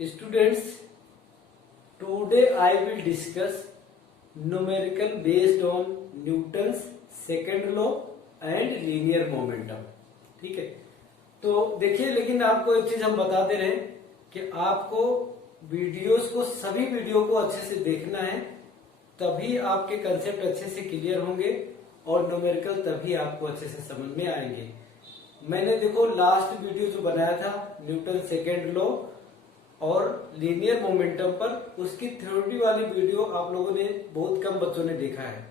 Students, today I will discuss numerical based on Newton's second law and linear momentum. ठीक है, तो देखिए, लेकिन आपको एक चीज हम बताते रहे कि आपको वीडियोस को, सभी वीडियो को अच्छे से देखना है, तभी आपके कंसेप्ट अच्छे से क्लियर होंगे और न्यूमेरिकल तभी आपको अच्छे से समझ में आएंगे। मैंने देखो लास्ट वीडियो जो बनाया था न्यूटन सेकेंड लॉ और लीनियर मोमेंटम पर, उसकी थ्योरी वाली वीडियो आप लोगों ने, बहुत कम बच्चों ने देखा है।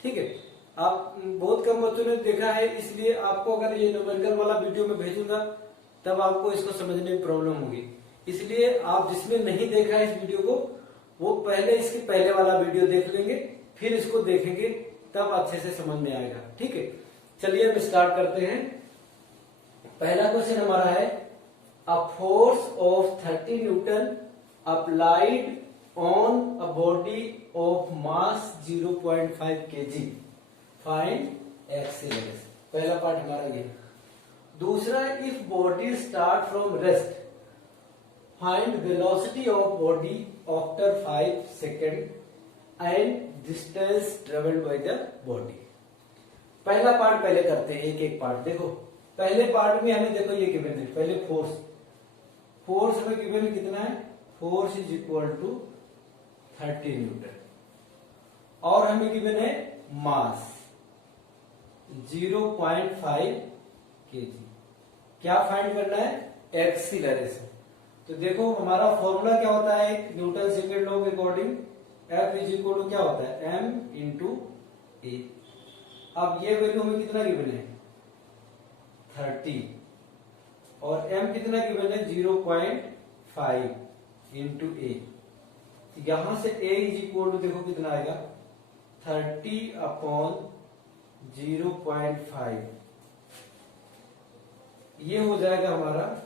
ठीक है, आप बहुत कम बच्चों ने देखा है, इसलिए आपको अगर ये न्यूमेरिकल वाला वीडियो मैं भेजूंगा तब आपको इसको समझने में प्रॉब्लम होगी। इसलिए आप जिसने नहीं देखा है इस वीडियो को, वो पहले इसके पहले वाला वीडियो देख लेंगे, फिर इसको देखेंगे, तब अच्छे से समझ में आएगा। ठीक है, चलिए हम स्टार्ट करते हैं। पहला क्वेश्चन हमारा है, a force of 30 Newton applied on a body of mass 0.5 kg, find acceleration। पहला पार्ट हमारा ये। दूसरा, if body start from rest, find velocity of body after 5 seconds and distance traveled by the body। पहला part पहले करते हैं, एक एक पार्ट। देखो पहले पार्ट में हमें, देखो ये गिवन है, पहले फोर्स हमें गिवन है, कितना है, force is equal to 30 newton, और हमें गिवन है मास 0.5 केजी। क्या फाइंड करना है, एक्सीलरेशन। तो देखो हमारा फॉर्मूला क्या होता है न्यूटन सेकेंड लॉ के according, F is equal to क्या होता है, m इंटू ए। अब ये वैल्यू हमें कितना गिवन है, 30, और m कितना गिवन है, 0.5 इंटू ए। यहां से a इज इक्वल टू, देखो कितना आएगा, 30 अपॉन 0.5, ये हो जाएगा हमारा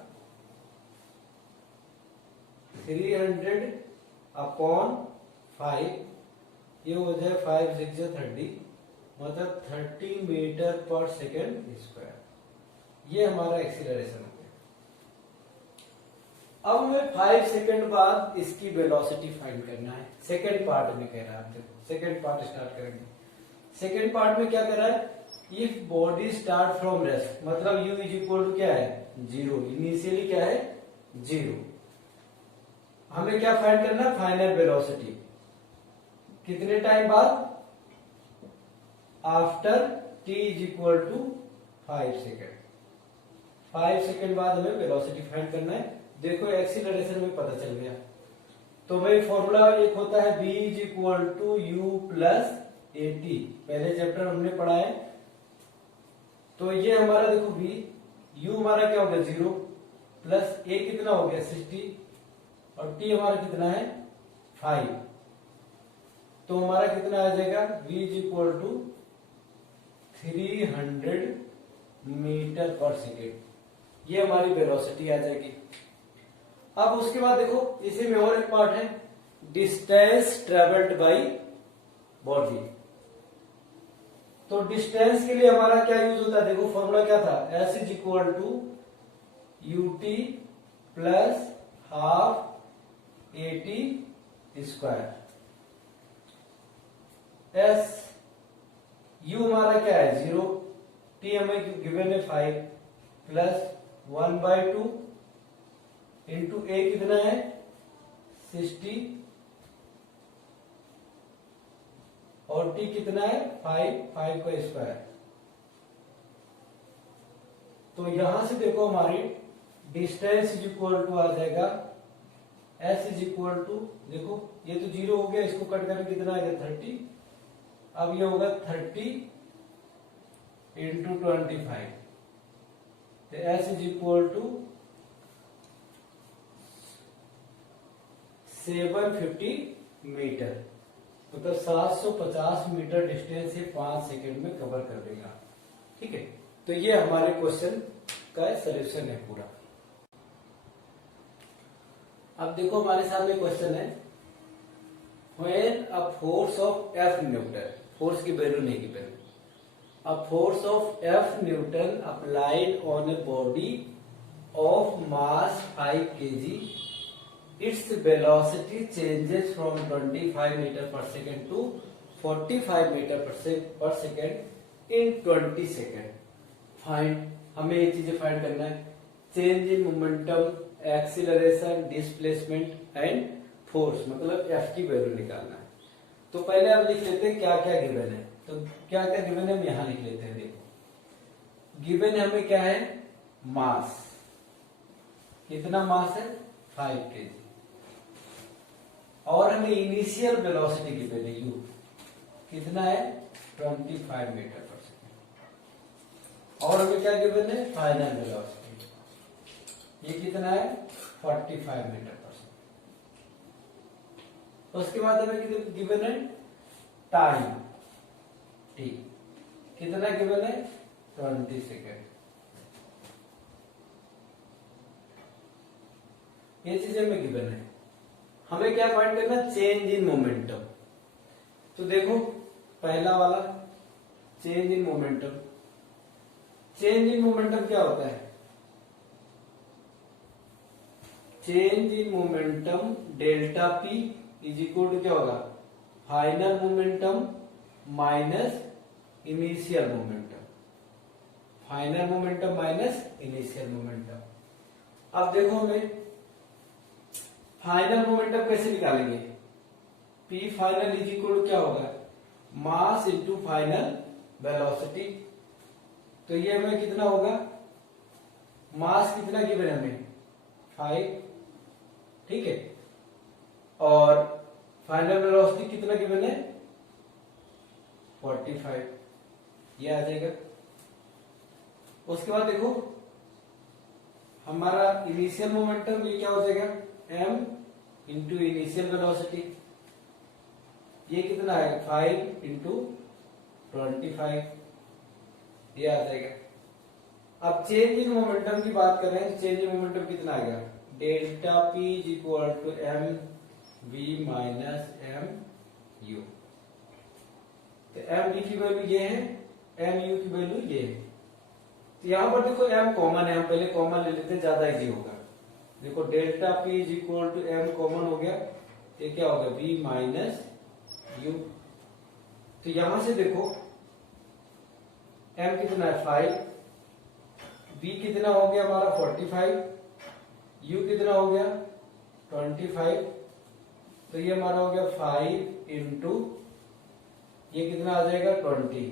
300 अपॉन 5, ये हो जाए 5 6 30, मतलब 30 मीटर पर सेकेंड स्क्वायर। ये हमारा एक्सीलरेशन हो गया। अब हमें 5 सेकंड बाद इसकी वेलोसिटी फाइंड करना है। सेकंड पार्ट में कह रहा है, देखो सेकंड पार्ट स्टार्ट करेंगे। सेकंड पार्ट में क्या कर रहा है, if body start from rest, मतलब u इज इक्वल टू क्या है, 0, इनिशियली क्या है, 0। हमें क्या फाइंड करना है, फाइनल वेलोसिटी कितने टाइम बाद, after t is equal to 5 second. 5 second बाद हमें वेलोसिटी फाइंड करना है। देखो एक्सीलरेशन में पता चल गया। तो भाई फॉर्मूला एक होता है v is equal to u plus a t, पहले चैप्टर हमने पढ़ा है। तो ये हमारा देखो v, u हमारा क्या हो गया 0, प्लस a कितना हो गया 60, और t हमारा कितना है 5। तो हमारा कितना आ जाएगा, v is equal to 300 metre per second. ये हमारी वेलोसिटी आ जाएगी। अब उसके बाद देखो इसी में और एक पार्ट है, डिस्टेंस ट्रेवल्ड बाय बॉडी। तो डिस्टेंस के लिए हमारा क्या यूज होता है, देखो फॉर्मूला क्या था, s is equal to u t plus half a t square. S u हमारा क्या है 0, टी हमें गिवन है 5, प्लस 1/2 इंटू ए कितना है 60, और टी कितना है 5 का स्क्वायर। तो यहां से देखो हमारी डिस्टेंस इज इक्वल टू आ जाएगा, एस इज इक्वल टू, देखो ये तो 0 हो गया, इसको कट करके कितना आ गया 30। अब ये होगा 30 इंटू 25, तो s is equal to 750 metre, मतलब 750 मीटर डिस्टेंस से 5 सेकेंड में कवर कर देगा। ठीक है, तो ये हमारे क्वेश्चन का सॉल्यूशन है पूरा। अब देखो हमारे सामने क्वेश्चन है, when a force of F newton, force की वैल्यू नहीं given, a force of F newton applied on a body of mass 5 kg its velocity changes from 25 metre per second to 45 metre per second in 20 second. Find, हमें ये चीजें find करना है। Change in momentum, acceleration, displacement and force, मतलब F की value निकालना है। तो पहले हम लिख लेते हैं क्या क्या गिवन है। तो क्या क्या गिवन है हम यहां लिख लेते हैं। देखो गिवन हमें क्या है, मास, कितना मास है 5 kg, और हमें इनिशियल वेलोसिटी गिवन है u, कितना है 25 मीटर पर सेकेंड, और हमें क्या गिवन है फाइनल वेलोसिटी, ये कितना है 45 मीटर पर सेकेंड। उसके बाद हमें गिवन है टाइम t, कितना गिवन है 20 सेकेंड। ये चीजें हमें गिवन है। हमें क्या फाइंड करना, चेंज इन मोमेंटम। तो देखो पहला वाला change in momentum. Change in momentum क्या होता है, change in momentum delta p is equal to क्या होगा, final momentum minus initial momentum, final momentum minus initial momentum. अब देखो हमें फाइनल मोमेंटम कैसे निकालेंगे, p final is equal to क्या होगा, मास इंटू फाइनल वेलोसिटी। तो ये हमें कितना होगा, मास कितना गिवन है हमें 5, ठीक है, और फाइनल वेलोसिटी कितना गिवन है 45, ये आ जाएगा। उसके बाद देखो हमारा इनिशियल मोमेंटम ये क्या हो जाएगा, m इंटू इनिशियल वेलोसिटी, ये कितना है 5 इंटू 25, ये आ जाएगा। अब चेंज इन मोमेंटम की बात कर रहे हैं, चेंज इन मोमेंटम कितना आ गया, delta p is equal to m v minus m u. तो एम वी की वैल्यू ये है, एम यू की वैल्यू ये है। तो यहां पर देखो एम कॉमन है, हम पहले कॉमन ले लेते हैं, ज्यादा इजी होगा। देखो delta p is equal to m common हो गया, ये क्या होगा वी माइनस यू। तो यहां से देखो एम कितना है 5, बी कितना हो गया हमारा 45, यू कितना हो गया 25। तो ये हमारा हो गया 5 इंटू ये कितना आ जाएगा 20,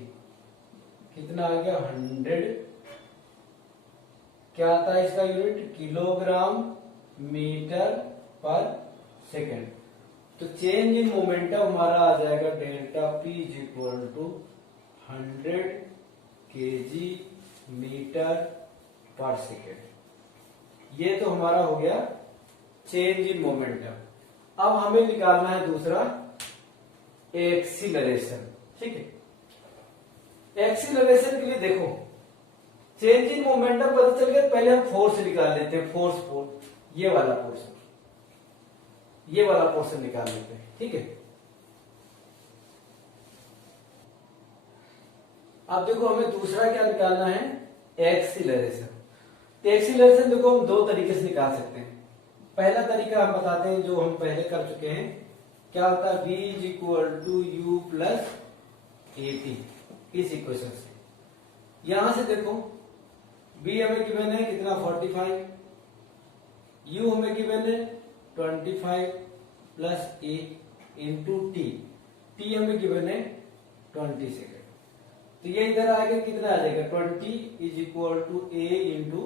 कितना आ गया 100, क्या आता है इसका unit, kilogram metre per second. तो चेंज इन मोमेंटम हमारा आ जाएगा delta p is equal to 100 kg metre per second. ये तो हमारा हो गया चेंज इन मोमेंटम। अब हमें निकालना है दूसरा एक्सीलरेशन, ठीक है। एक्सीलरेशन के लिए देखो चेंज इन मोमेंटम पता चल गया, पहले हम फोर्स निकाल लेते हैं, फोर्स ये वाला पोर्शन, ये वाला पोर्शन निकाल लेते हैं, ठीक है। अब देखो हमें दूसरा क्या निकालना है, एक्सीलरेशन। एक्सीलरेशन देखो हम दो तरीके से निकाल सकते हैं। पहला तरीका हम बताते हैं जो हम पहले कर चुके हैं, क्या होता है v is equal to u plus a t, इस इक्वेशन से। यहां से देखो v हमें गिवन है कितना 45, u हमें गिवन है 25 प्लस ए इंटू टी हमें गिवन है 20 सेकेंड। तो ये इधर आगे कितना आ जाएगा 20 is equal to a into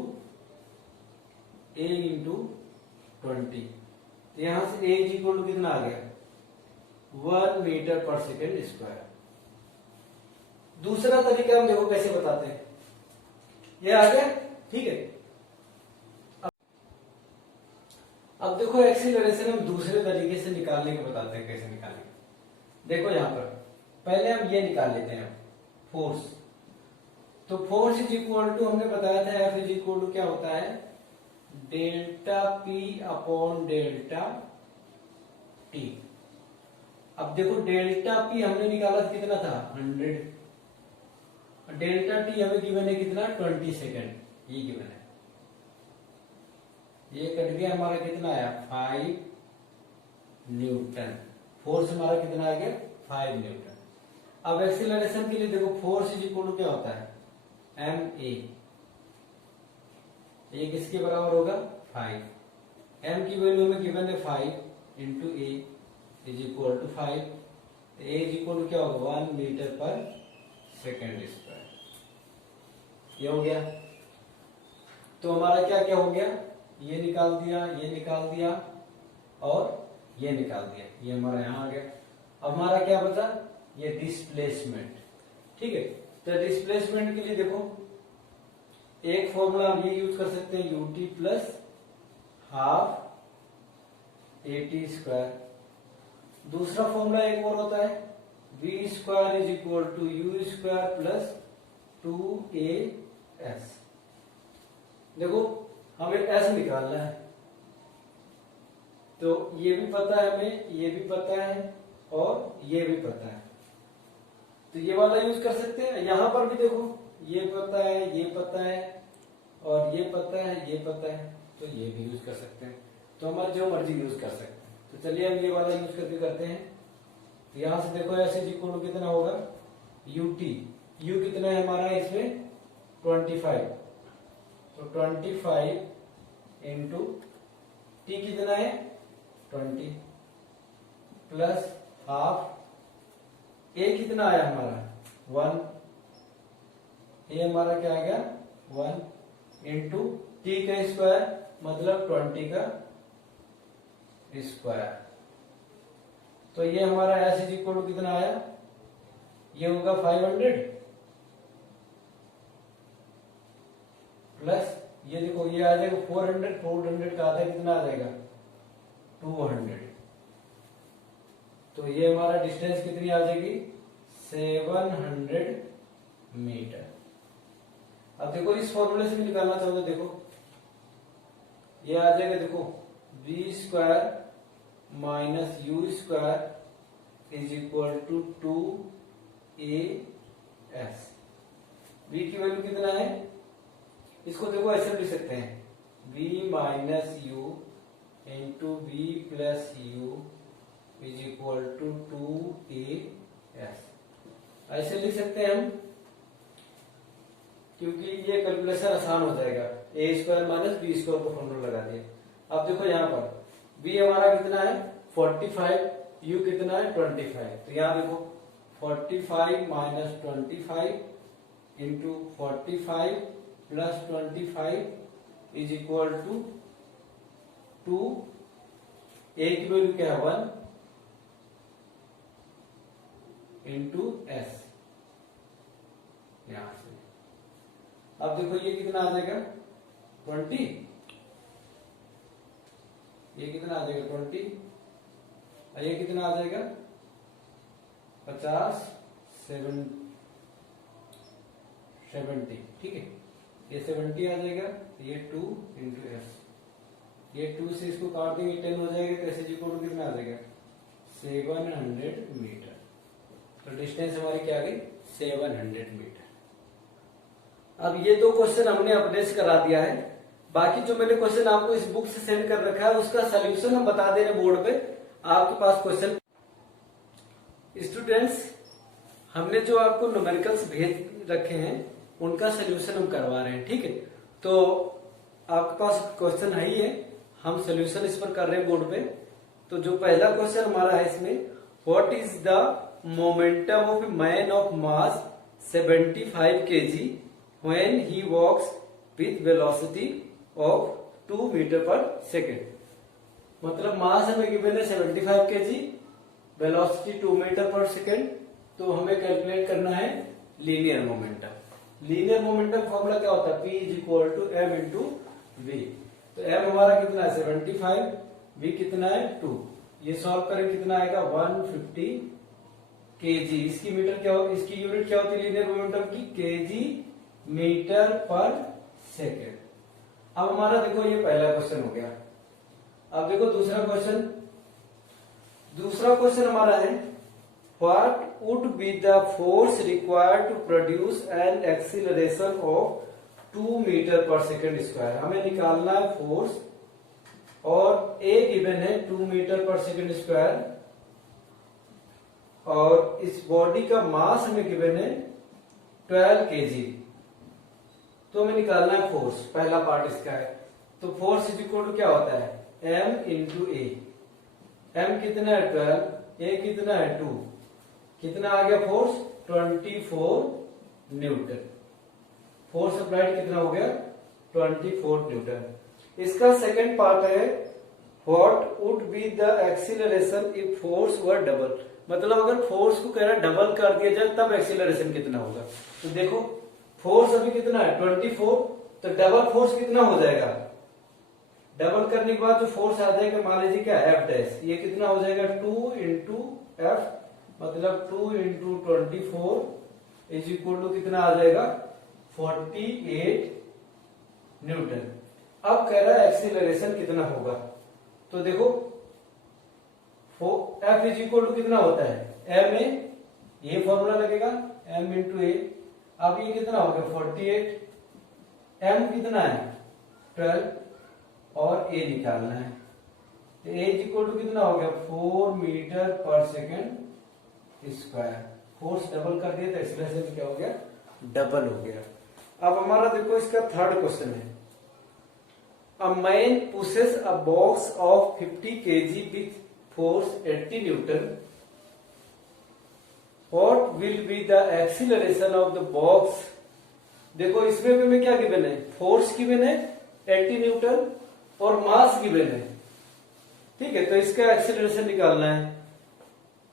20। तो यहां से ए इज इक्वल टू कितना आ गया 1 मीटर पर सेकेंड स्क्वायर। दूसरा तरीका हम देखो कैसे बताते हैं, ये आ गया, ठीक है। अब देखो एक्सीलरेशन हम दूसरे तरीके से निकालने को बताते हैं, कैसे निकालेंगे। देखो यहां पर पहले हम ये निकाल लेते हैं फोर्स। तो फोर्स इज इक्वल टू हमने बताया था एफ इज इक्वल टू क्या होता है delta P upon delta T. अब देखो डेल्टा पी हमने निकाला कितना था 100, डेल्टा टी हमें गिवन है कितना 20 सेकेंड, ये गिवन है। ये कट गया हमारा कितना आया 5 न्यूटन। फोर्स हमारा कितना आ गया 5 न्यूटन। अब एक्सीलरेशन के लिए देखो फोर्स इज इक्वल टू क्या होता है ma, ये किसके बराबर होगा 5। m की वैल्यू हमें गिवन है 5 into a is equal to 5। A is equal to क्या होगा 1 मीटर पर सेकेंड स्क्वायर। ये हो गया। तो हमारा क्या क्या हो गया, ये निकाल दिया, ये निकाल दिया और ये निकाल दिया, ये हमारा यहाँ आ गया। अब हमारा क्या बचा, ये डिस्प्लेसमेंट। ठीक है, तो डिस्प्लेसमेंट के लिए देखो एक फॉर्मूला हम ये यूज कर सकते हैं u t plus half a t square. दूसरा फॉर्मूला एक और होता है v square is equal to u square plus 2as। देखो हमें एस निकालना है, तो ये भी पता है हमें, ये भी पता है और ये भी पता है, तो ये वाला यूज कर सकते हैं। यहां पर भी देखो ये पता है, ये पता है और ये पता है, ये पता है, तो ये भी यूज कर सकते हैं। तो हमारे जो मर्जी यूज कर सकते हैं। तो चलिए हम ये वाला यूज करके करते हैं। तो यहां से देखो ऐसे इक्वल टू कितना होगा यूटी, यू कितना है हमारा इसमें 25, तो 25 इंटू टी कितना है 20 प्लस हाफ ए कितना आया हमारा 1, ये हमारा क्या आ गया 1 इंटू टी का स्क्वायर मतलब 20 का स्क्वायर। तो ये हमारा एस इज इक्वल टू कितना आया, ये होगा 500 प्लस ये देखो ये आ जाएगा 400, 400 का आधा कितना आ जाएगा 200। तो ये हमारा डिस्टेंस कितनी आ जाएगी 700 मीटर। अब देखो इस फॉर्मूले से भी निकालना चाहो तो देखो ये आ जाएगा, देखो b square minus u square is equal to 2as। B की वैल्यू कितना है, इसको देखो ऐसे लिख सकते हैं b minus u into b plus u is equal to 2as। ऐसे लिख सकते हैं हम, क्योंकि ये कैलकुलेशन आसान हो जाएगा। ए स्क्वायर माइनस बी स्क्वायर को फॉर्मूला लगा दिया। अब देखो यहाँ पर b हमारा कितना है 45, u कितना है 25। तो यहाँ देखो 45 minus 25 into 45 plus 25 is equal to 2, a की वैल्यू क्या है 1 इंटू एस। यहां से अब देखो ये कितना आ जाएगा 20, ये कितना आ जाएगा 20 और ये कितना आ जाएगा 50 70। ठीक है, ये 70 आ जाएगा, ये 2 इंटू एस, ये 2 से इसको काट देंगे 10 हो जाएगा, तो ऐसे इक्वल टू कितना आ जाएगा 700 मीटर। तो डिस्टेंस हमारी क्या आ गई 700 मीटर। अब ये दो क्वेश्चन हमने अपने से करा दिया है, बाकी जो मैंने क्वेश्चन आपको इस बुक से सेंड कर रखा है उसका सोल्यूशन हम बता दे रहे बोर्ड पे। आपके पास क्वेश्चन स्टूडेंट्स हमने जो आपको न्यूमेरिकल्स भेज रखे हैं उनका सोल्यूशन हम करवा रहे हैं। ठीक है, तो आपके पास क्वेश्चन है ही है, हम सोल्यूशन इस पर कर रहे हैं बोर्ड पे। तो जो पहला क्वेश्चन हमारा है इसमें, what is the momentum of man of mass 75 kg when he walks with velocity of 2 metre per second. मतलब मास हमें गिवन है 75 kg, velocity 2 metre per second. तो हमें कैलकुलेट करना है linear momentum. Linear momentum formula क्या होता है, P is equal to m into v. तो m हमारा कितना है 75, v कितना है 2। ये सॉल्व करें कितना आएगा 150 kg। इसकी मीटर क्या हो, इसकी यूनिट क्या होती है लीनियर मोमेंटम की, kg मीटर पर सेकेंड। अब हमारा देखो ये पहला क्वेश्चन हो गया। अब देखो दूसरा क्वेश्चन। दूसरा क्वेश्चन हमारा है what would be the force required to produce an acceleration of 2 metre per second square. हमें निकालना है फोर्स और ए गिवन है 2 मीटर पर सेकंड स्क्वायर, और इस बॉडी का मास हमें गिवन है 12 केजी। तो हमें निकालना है फोर्स, पहला पार्ट इसका है। तो फोर्स इज इक्वल टू क्या होता है, m इंटू ए। m कितना है 12, a कितना है 2, कितना आ गया फोर्स 24 न्यूटन। फोर्स अप्लाइड कितना हो गया 24 न्यूटन। इसका सेकंड पार्ट है what would be the acceleration if force were double. मतलब अगर फोर्स को कह रहा है डबल कर दिया जाए तब एक्सीलरेशन कितना होगा। तो देखो फोर्स अभी कितना है 24, तो डबल फोर्स कितना हो जाएगा, डबल करने के बाद जो फोर्स आ जाएगा मान लीजिए क्या एफ डैश, ये कितना हो जाएगा 2 इंटू एफ, मतलब 2 इंटू 24 इज इक्वल टू कितना आ जाएगा 48 न्यूटन। अब कह रहा है एक्सीलरेशन कितना होगा। तो देखो एफ इज इक्वल टू कितना होता है एम ए, ये फॉर्मूला लगेगा एम इंटू ए। अब ये कितना हो गया 48, एम कितना है 12 और ए निकालना है। तो ए इज इक्वल टू कितना हो गया 4 metre per second square. Force double कर दिया तो एक्सीलरेशन क्या हो गया डबल हो गया। अब हमारा देखो इसका थर्ड क्वेश्चन है, a man pushes a box of 50 kg with force 80 Newton. What will be the acceleration of the box? देखो इसमें भी हमें क्या गिवन है, फोर्स गिवन है 80 न्यूटन और मास गिवन है, ठीक है। तो इसका एक्सीलरेशन निकालना है।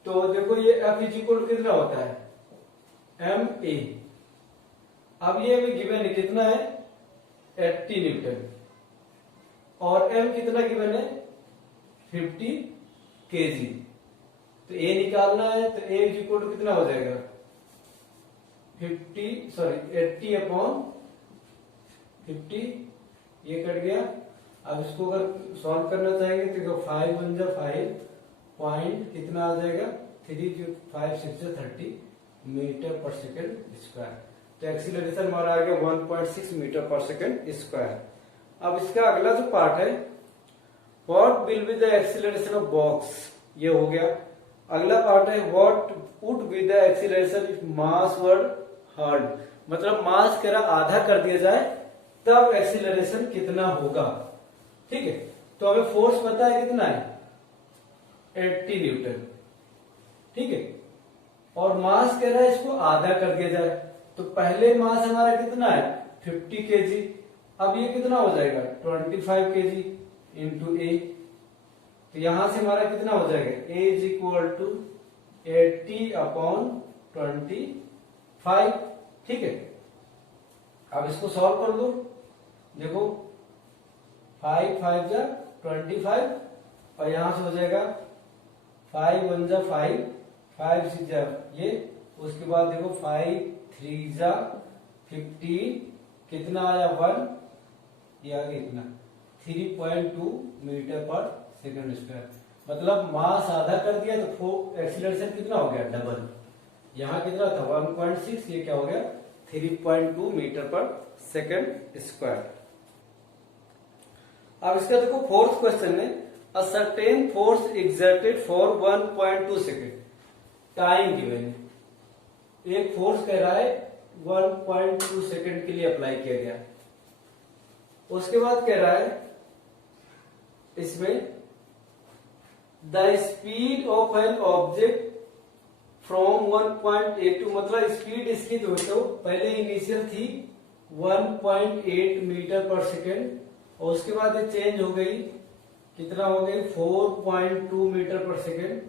तो देखो ये F इज इक्वल कितना होता है एम ए। अब ये हमें गिवन है कितना है 80 न्यूटन और m कितना गिवन है 50 केजी। तो a निकालना है तो a इज इक्वल टू कितना हो जाएगा 80 अपॉन 50, ये कट गया। अब इसको अगर सॉल्व करना चाहेंगे तो 5 1 जा 5 पॉइंट कितना आ जाएगा 3 5 6 30 मीटर पर सेकेंड स्क्वायर। तो एक्सीलरेशन हमारा आ गया 1.6 मीटर पर सेकेंड स्क्वायर। अब इसका अगला जो पार्ट है what will be the acceleration of box, ये हो गया। अगला पार्ट है what would be the acceleration if mass were hurled. मतलब मास करा आधा कर दिया जाए तब एक्सीलरेशन कितना होगा, ठीक है। तो हमें फोर्स पता है कितना है 80 न्यूटन, ठीक है, और मास कह रहा है इसको आधा कर दिया जाए। तो पहले मास हमारा कितना है 50 केजी, अब ये कितना हो जाएगा 25 केजी इंटू ए। तो यहां से हमारा कितना हो जाएगा ए इज इक्वल टू 80 अपॉन 25, ठीक है। अब इसको सॉल्व कर दो, देखो 5 5 जा 25 और यहां से हो जाएगा 5 1 जा 5 5 6 जा ये, उसके बाद देखो 5 3 जा 15, कितना आया 1, ये आ गया इतना 3.2 मीटर पर सेकंड स्क्वायर। मतलब मास आधा कर दिया तो एक्सीलरेशन कितना हो गया डबल। यहाँ कितना था 1.6, ये क्या हो गया 3.2 मीटर पर सेकंड स्क्वायर। अब इसका देखो फोर्थ क्वेश्चन है a certain force exerted for 1.2 second, time given है। एक फोर्स कह रहा है 1.2 सेकेंड के लिए अप्लाई किया गया। उसके बाद कह रहा है इसमें the speed of an object from 1.82, मतलब स्पीड इसकी दोस्तों पहले इनिशियल थी 1.8 मीटर पर सेकेंड और उसके बाद ये चेंज हो गई, कितना हो गई 4.2 मीटर पर सेकेंड।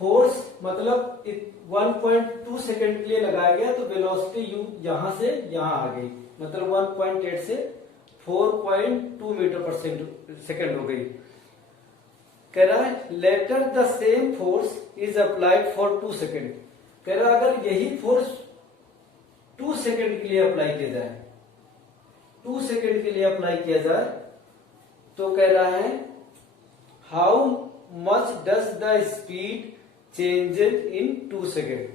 फोर्स मतलब 1.2 सेकेंड के लिए लगाया गया तो वेलोसिटी u यहां से यहां आ गई, मतलब 1.8 से 4.2 मीटर पर सेकेंड हो गई। कह रहा है later the same force is applied for 2 second. कह रहा है अगर यही फोर्स 2 सेकेंड के लिए अप्लाई किया जाए, 2 सेकेंड के लिए अप्लाई किया जाए तो कह रहा है how much does the speed changes in 2 second.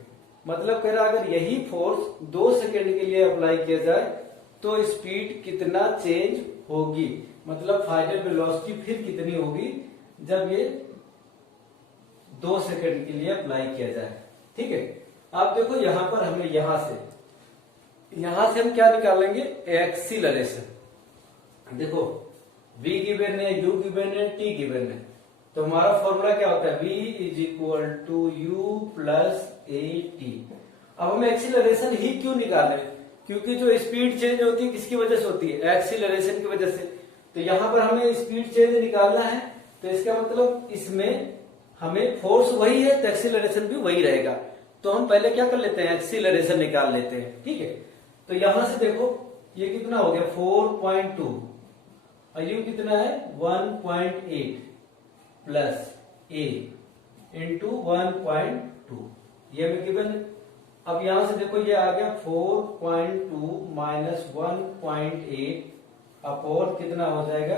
मतलब कह रहा है अगर यही फोर्स 2 सेकेंड के लिए अप्लाई किया जाए तो स्पीड कितना चेंज होगी। मतलब फाइनल वेलोसिटी फिर कितनी होगी जब ये 2 सेकंड के लिए अप्लाई किया जाए। ठीक है, आप देखो यहां पर हमें यहां से हम क्या निकालेंगे, एक्सीलरेशन। देखो v गिवन है, u गिवन है, t गिवन है, तो हमारा फॉर्मूला क्या होता है, v is equal to u plus a t. अब हमें एक्सीलरेशन ही क्यों निकाले, क्योंकि जो स्पीड चेंज होती है किसकी वजह से होती है, एक्सीलरेशन की वजह से। तो यहां पर हमें स्पीड चेंज निकालना है, तो इसका मतलब इसमें हमें फोर्स वही है तो एक्सीलरेशन भी वही रहेगा। तो हम पहले क्या कर लेते हैं, एक्सीलरेशन निकाल लेते हैं। ठीक है, तो यहां से देखो ये कितना हो गया 4.2 और यू कितना है 1.8 प्लस ए इंटू 1.2, ये हमें गिवन। अब यहां से देखो ये आ गया 4.2 माइनस 1.8 अपॉन कितना हो जाएगा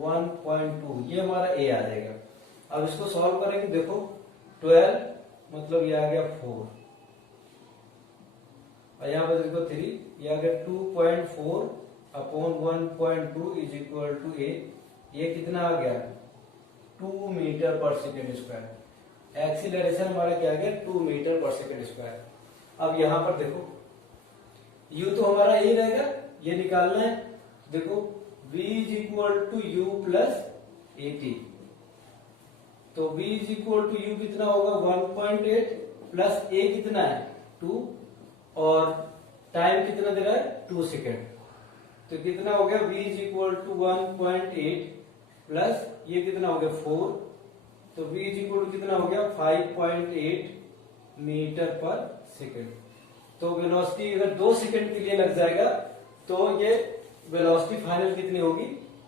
1.2, ये हमारा ए आ जाएगा। अब इसको सॉल्व करेंगे, देखो 12 मतलब ये आ गया 4 और यहाँ पर देखो 3, ये आ गया 2.4 अपॉन 1.2 इज इक्वल टू ए, ये कितना आ गया 2 metre per second square. Acceleration हमारा क्या आ गया 2 मीटर पर सेकेंड स्क्वायर। अब यहां पर देखो u तो हमारा यही रहेगा, ये निकालना है। देखो v is equal to u plus a t, तो v is equal to u कितना होगा 1.8 प्लस a कितना है 2 और टाइम कितना दे रहा है 2 सेकेंड, तो कितना हो गया v is equal to 1.8 plus ये कितना हो गया 4, तो v इज इक्वल टू कितना हो गया 5.8 मीटर पर सेकेंड। तो वेलोसिटी अगर 2 सेकेंड के लिए लग जाएगा तो ये वेलोसिटी फाइनल कितनी होगी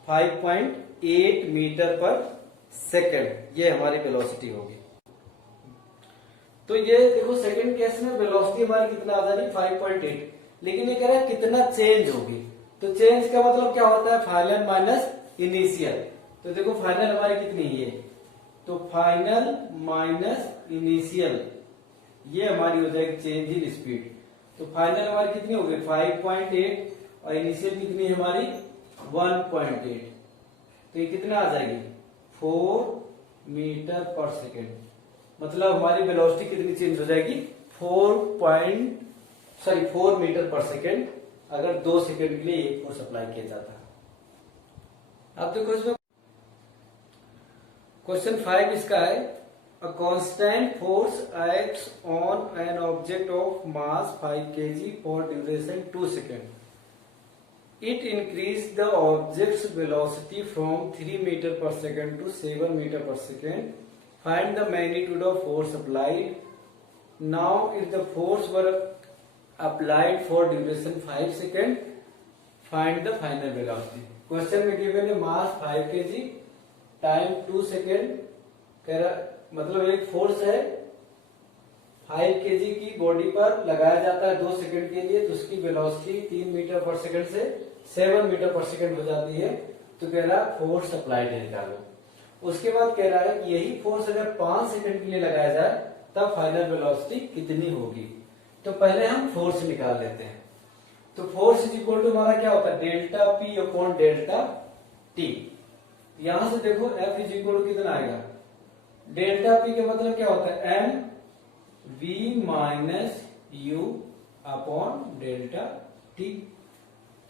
5.8 मीटर पर सेकेंड, ये हमारी वेलोसिटी होगी। तो ये देखो सेकंड केस में वेलोसिटी हमारी कितना आ जा रही है 5.8, लेकिन ये कह रहा है कितना चेंज होगी। तो चेंज का मतलब क्या होता है फाइनल माइनस इनिशियल। तो देखो फाइनल हमारी कितनी है, तो फाइनल माइनस इनिशियल ये हमारी हो जाएगी चेंज इन स्पीड। तो फाइनल हमारी कितनी होगी 5.8 और इनिशियल कितनी है हमारी 1.8, तो ये कितना आ जाएगी 4 मीटर पर सेकेंड। मतलब हमारी वेलोसिटी कितनी चेंज हो जाएगी 4 मीटर पर सेकेंड अगर 2 सेकेंड के लिए एक फोर्स अप्लाई किया जाता है। अब देखो इसमें क्वेश्चन 5 इसका है, a constant force acts on an object of mass 5 kg for duration 2 seconds. It increased the object's velocity from 3 meter per second to 7 meter per second. Find the magnitude of force applied. Now, if the force were applied for duration 5 seconds, find the final velocity. Question में given है mass 5 kg, time 2 second, कह रहा मतलब एक force है 5 kg की body पर लगाया जाता है 2 सेकंड के लिए, तो उसकी वेलोसिटी 3 मीटर पर सेकंड से 7 मीटर पर सेकंड हो जाती है। तो कह रहा है फोर्स अप्लाइड निकालो। उसके बाद कह रहा है कि यही फोर्स अगर 5 सेकंड के लिए लगाया जाए तब फाइनल वेलोसिटी कितनी होगी। तो पहले हम फोर्स निकाल लेते हैं। तो फोर्स इज इक्वल टू हमारा क्या होता है delta P upon delta T. यहां से देखो एफ इज इक्वल टू कितना आएगा, डेल्टा पी का मतलब क्या होता है m v minus u upon delta t.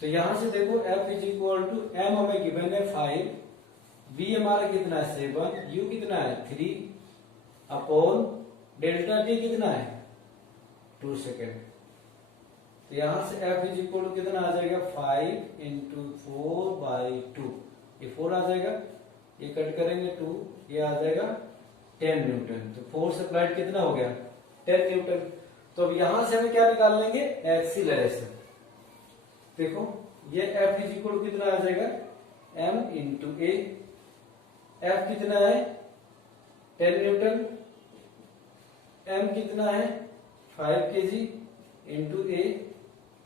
तो यहां से देखो F is equal to m हमें गिवन है 5, वी हमारा कितना है 7, यू कितना है 3 अपॉन डेल्टा टी कितना है 2 सेकेंड। तो यहां से एफ इज इक्वल टू कितना आ जाएगा 5 इंटू 4/2, ये 4 आ जाएगा, ये कट करेंगे 2, ये आ जाएगा 10 न्यूटन। तो फोर्स अप्लाइड कितना हो गया 10 न्यूटन। तो अब यहां से हमें क्या निकाल लेंगे एक्सीलरेशन। देखो ये F इज इक्वल कितना आ जाएगा m इंटू ए, एफ कितना है 10 न्यूटन, m कितना है 5 kg इंटू ए,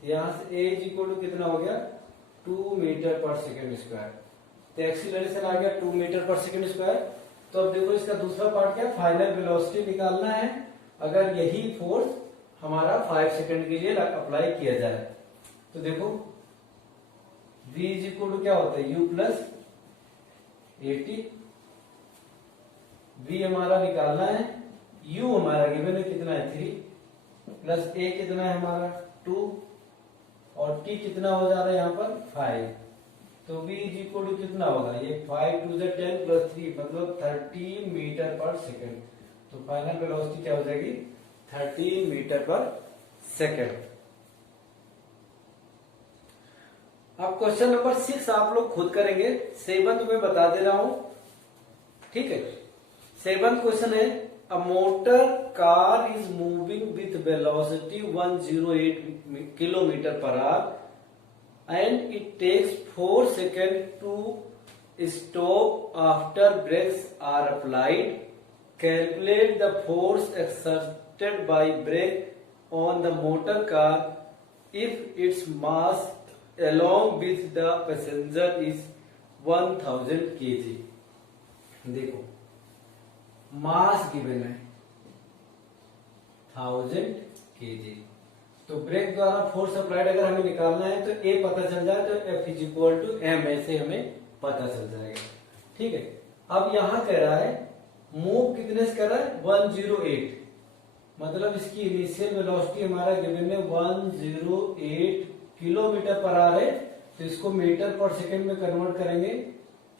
यहां से a इज इक्वल टू कितना हो गया 2 मीटर पर सेकेंड स्क्वायर। तो एक्सीलरेशन आ गया 2 मीटर पर सेकेंड स्क्वायर। तो अब देखो इसका दूसरा पार्ट क्या फाइनल वेलोसिटी निकालना है अगर यही फोर्स हमारा 5 सेकंड के लिए अप्लाई किया जाए। तो देखो v इज इक्वल टू क्या होता है u प्लस 80, v हमारा निकालना है, u हमारा गिवन है कितना है 3 प्लस a कितना है हमारा 2 और t कितना हो जा रहा है यहाँ पर 5। तो v इज इक्वल टू कितना होगा, ये 5 2 10 प्लस 3 मतलब 13 मीटर पर सेकेंड। तो फाइनल वेलोसिटी क्या हो जाएगी 13 मीटर पर सेकेंड। अब क्वेश्चन नंबर 6 आप लोग खुद करेंगे, 7 मैं बता दे रहा हूं, ठीक है। 7 क्वेश्चन है, a motor car is moving with velocity 108 kilometre per hour and it takes 4 second to stop after brakes are applied. Calculate the force exerted by brake on the motor car if its mass along with the passenger is 1000 kg। देखो mass given है 1000 kg, तो break द्वारा force applied अगर हमें निकालना है तो ए पता चल जाए तो F is equal to m, ऐसे हमें पता चल जाएगा, ठीक है। अब यहां कह रहा है मूव कितने से कर रहा है 108, मतलब इसकी इनिशियल वेलोसिटी हमारा गिवन है 108 किलोमीटर पर आवर है, तो इसको मीटर पर सेकंड में कन्वर्ट करेंगे,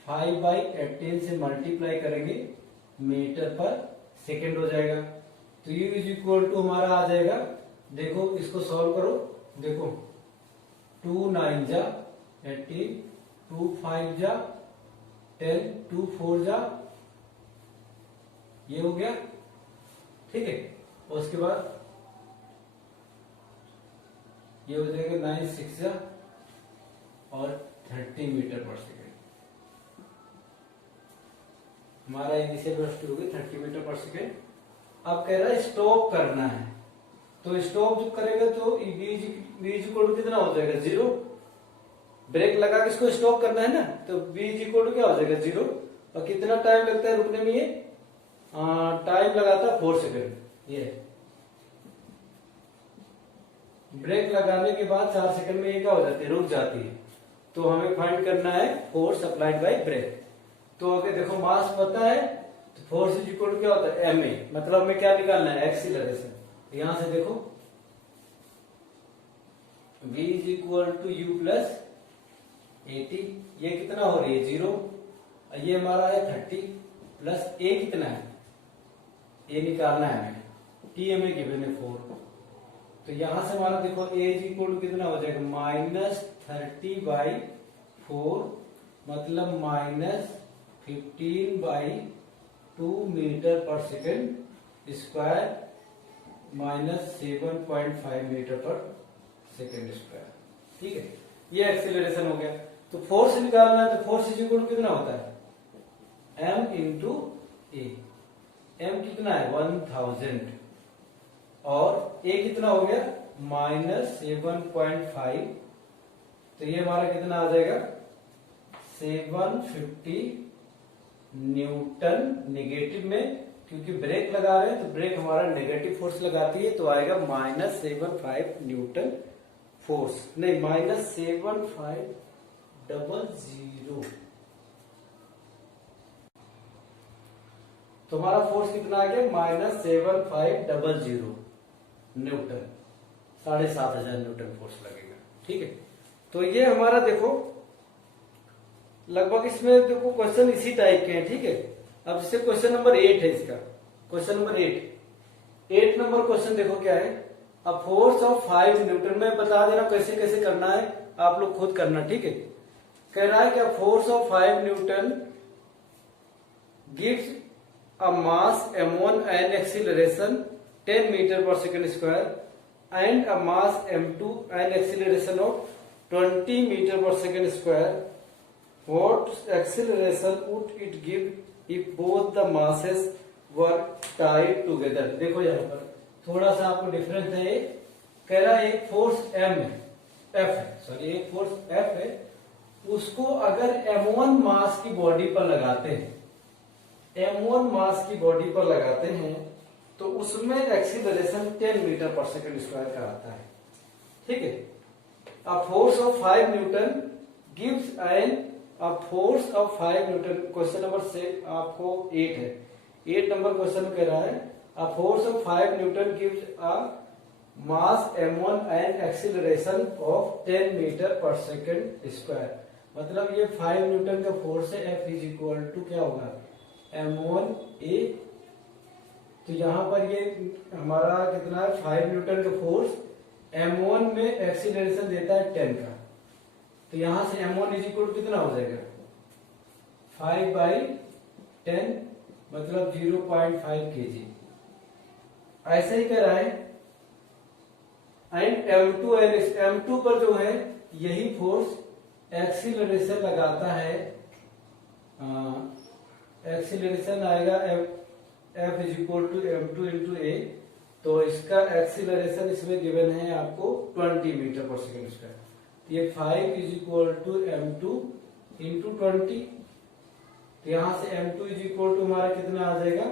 5/18 से मल्टीप्लाई करेंगे, मीटर पर सेकंड हो जाएगा। तो u इज इक्वल टू हमारा आ जाएगा, देखो इसको सॉल्व करो, देखो 2 9 जा 18, 2 5 जा 10, 2 4 जा, ये हो गया, ठीक है। और उसके बाद ये हो जाएगा 9 6 जा और 30 मीटर पर सेकेंड। हमारा इनिशियल वेलोसिटी होगी 30 मीटर पर सेकेंड। अब कह रहा है स्टॉप करना है, तो स्टॉप जब करेगा तो v इक्वल टू कितना हो जाएगा 0। ब्रेक लगा के इसको स्टॉप करना है ना, तो v इक्वल टू क्या हो जाएगा 0। और कितना टाइम लगता है रुकने में, ये टाइम लगाता है 4 सेकेंड। ये ब्रेक लगाने के बाद 4 सेकंड में ये क्या हो जाती है, रुक जाती है। तो हमें फाइंड करना है फोर्स अप्लाइड बाय ब्रेक। तो अगर देखो मास पता है तो फोर्स इज इक्वल टू क्या होता है ma, मतलब हमें क्या निकालना है एक्सीलरेशन। यहां से देखो v is equal to u plus 80, ये कितना हो रही है 0, ये हमारा है 30 प्लस a कितना है, a निकालना है हमें, t हमें गिवन है 4। तो यहां से हमारा देखो a इज इक्वल टू कितना हो जाएगा -30/4, मतलब -15/2 metre per second square, -7.5 metre per second square, ठीक है। ये एक्सीलरेशन हो गया। तो फोर्स निकालना है, तो फोर्स इज इक्वल टू कितना होता है m इंटू ए। m कितना है 1000 और a कितना हो गया -7.5, तो ये हमारा कितना आ जाएगा 750 न्यूटन नेगेटिव में, क्योंकि ब्रेक लगा रहे हैं तो ब्रेक हमारा नेगेटिव फोर्स लगाती है, तो आएगा -75 न्यूटन फोर्स, नहीं -7500। तो हमारा फोर्स कितना आ गया -7500 न्यूटन, 7500 न्यूटन फोर्स लगेगा, ठीक है। तो ये हमारा देखो लगभग इसमें देखो क्वेश्चन इसी टाइप के हैं, ठीक है। अब जैसे क्वेश्चन नंबर 8 है, इसका क्वेश्चन नंबर 8 नंबर क्वेश्चन देखो क्या है, अ फोर्स ऑफ 5 न्यूटन। मैं बता दे रहा हूं कैसे कैसे करना है, आप लोग खुद करना, ठीक है। कह रहा है कि force of 5 Newton gives a mass m1 and acceleration 10 meter per second square and a mass m2 and acceleration of 20 meter per second square. What acceleration would it give if both the masses were tied together? देखो यहाँ पर थोड़ा सा आपको difference है। ये कह रहा है एक फोर्स m है, F है, सॉरी एक फोर्स F है, उसको अगर m1 मास की बॉडी पर लगाते हैं, m1 मास की बॉडी पर लगाते हैं तो उसमें एक्सीलरेशन 10 मीटर पर सेकंड स्क्वायर का आता है, ठीक है। अ force of 5 Newton gives an a force of 5 Newton, question number से आपको 8 है, 8 नंबर क्वेश्चन कह रहा है a force of 5 newton gives a mass m1 and acceleration of 10 metre per second square. मतलब ये 5 न्यूटन का फोर्स है, F इज इक्वल टू क्या होगा m1a। तो यहाँ पर ये हमारा कितना है 5 न्यूटन का फोर्स, m1 में एक्सीलरेशन देता है 10 का, तो यहां से m1 इज इक्वल टू कितना हो जाएगा 5/10 मतलब 0.5 kg। ऐसे ही कह रहा है एंड m2 पर जो है यही फोर्स एक्सीलरेशन लगाता है, एक्सीलरेशन आएगा F is equal to m2 into a. तो इसका एक्सीलरेशन इसमें गिवन है आपको 20 मीटर पर सेकेंड स्क्वायर। ये 5 is equal to m2 into 20, तो यहां से m2 इज इक्वल टू हमारा कितना आ जाएगा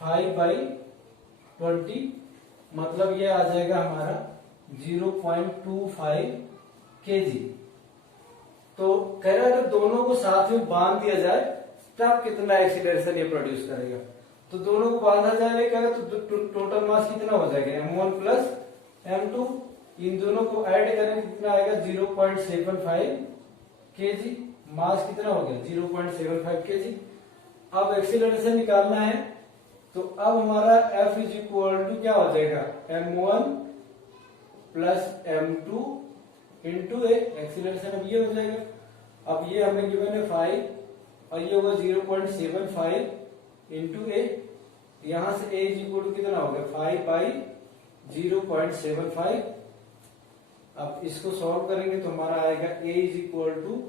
5/20 मतलब ये आ जाएगा हमारा 0.25 kg। तो कह रहा है अगर दोनों को साथ में बांध दिया जाए तब कितना एक्सीलरेशन ये प्रोड्यूस करेगा। तो दोनों को बांधा जाएगा तो टोटल मास कितना हो जाएगा m1 प्लस m2, इन दोनों को ऐड करेंगे कितना आएगा 0.75 kg, मास कितना हो गया 0.75 kg। अब एक्सीलरेशन निकालना है तो अब हमारा F इज इक्वल टू क्या हो जाएगा m1 प्लस m2 इंटू ए, एक्सीलरेशन अब ये हो जाएगा। अब ये हमें गिवन है 5 और ये होगा 0.75 इंटू ए, यहां से ए इज इक्वल टू कितना हो गया 5/0.75। अब इसको सॉल्व करेंगे तो हमारा आएगा ए इज इक्वल टू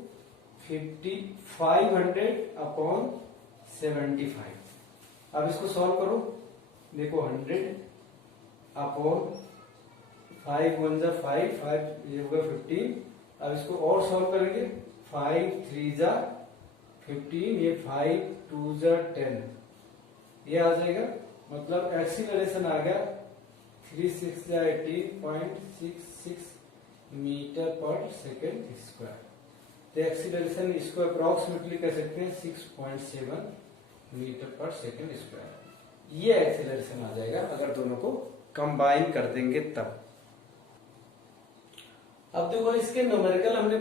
500/75। अब इसको सॉल्व करो, देखो 100/5 1 जा 5 ये होगा 15। अब इसको और सॉल्व करेंगे 5 3 जा 15, ये 5 2 जा 10, ये आ जाएगा। मतलब एक्सीलरेशन आ गया 3 6 जा 18.66 मीटर पर सेकेंड स्क्वायर। तो एक्सीलरेशन इसको अप्रोक्सीमेटली कह सकते हैं 6.7 मीटर पर सेकेंड स्क्वायर। ये एक्सीलरेशन आ जाएगा अगर दोनों को कंबाइन कर देंगे तब। अब देखो इसके न्यूमेरिकल हमने